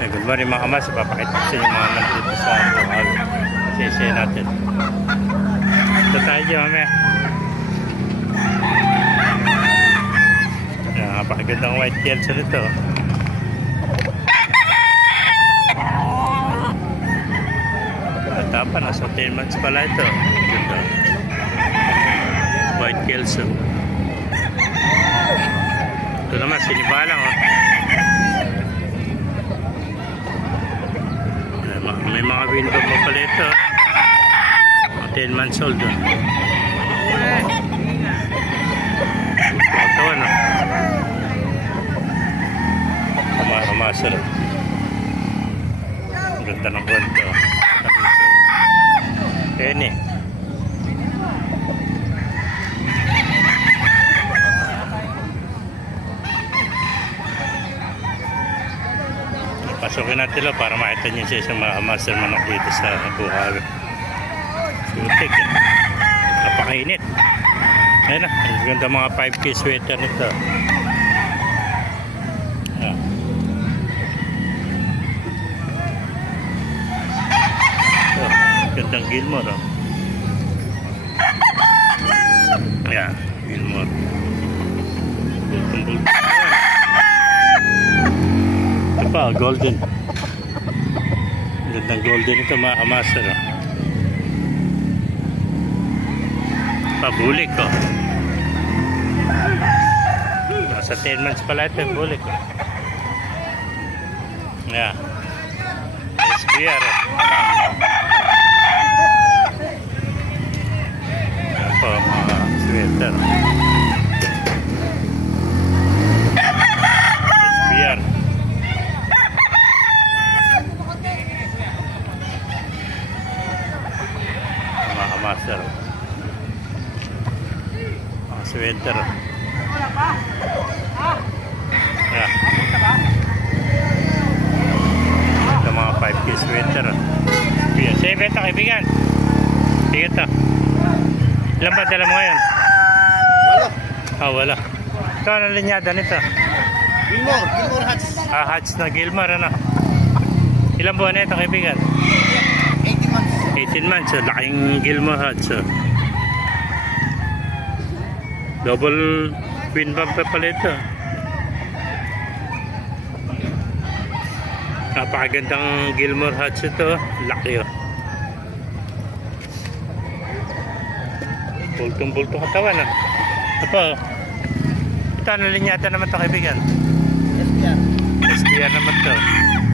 Good morning mga kamas, papakita ko sa inyo mga nandito sa Bukawi. Sisiya natin. Ito tayo dyan mamaya. Napakagandang white kelso nito. Tapa, nasa 10 months pala ito. Ganda. White kelso. Ito naman, sinibalang oh. May mga window mo pala ito. 10 months old. Katawan na. Kumamasal. Ang ganda ng kwento. Kaya eh. Pasukin natin lang para makita nyo siya isang mga master manok dito sa Bukawi. Sutik eh. Napakainit. Ayan na. Ang ganda mga 5K sweater nito. Ayan. Oh, gandang Gilmore oh. Ayan. Gilmore. Bultong-bultong. Pa, golden. Gandang golden ito mga kamaster oh. Pabulik oh. Nasa 10 months pala ito yung bulik oh. Yeah. SBR oh. Yan po mga sweater SBR. Master mga sweater yeah. Ito mga 5K sweater sa ibenta kaibigan ito ilan ba dala mo ngayon? Wala ito anong linyada nito? Gilmore Hatch Hatch na Gilmore ano? Ilan buwan na ito kaibigan? 18 months, laking Gilmore Hatch oh. Double twin bump pa pala ito. Napakagandang Gilmore Hatch ito. Laki oh. Bultong-bultong katawan oh. Ito ito ano linyata naman ito kaibigan? SBR SBR naman ito.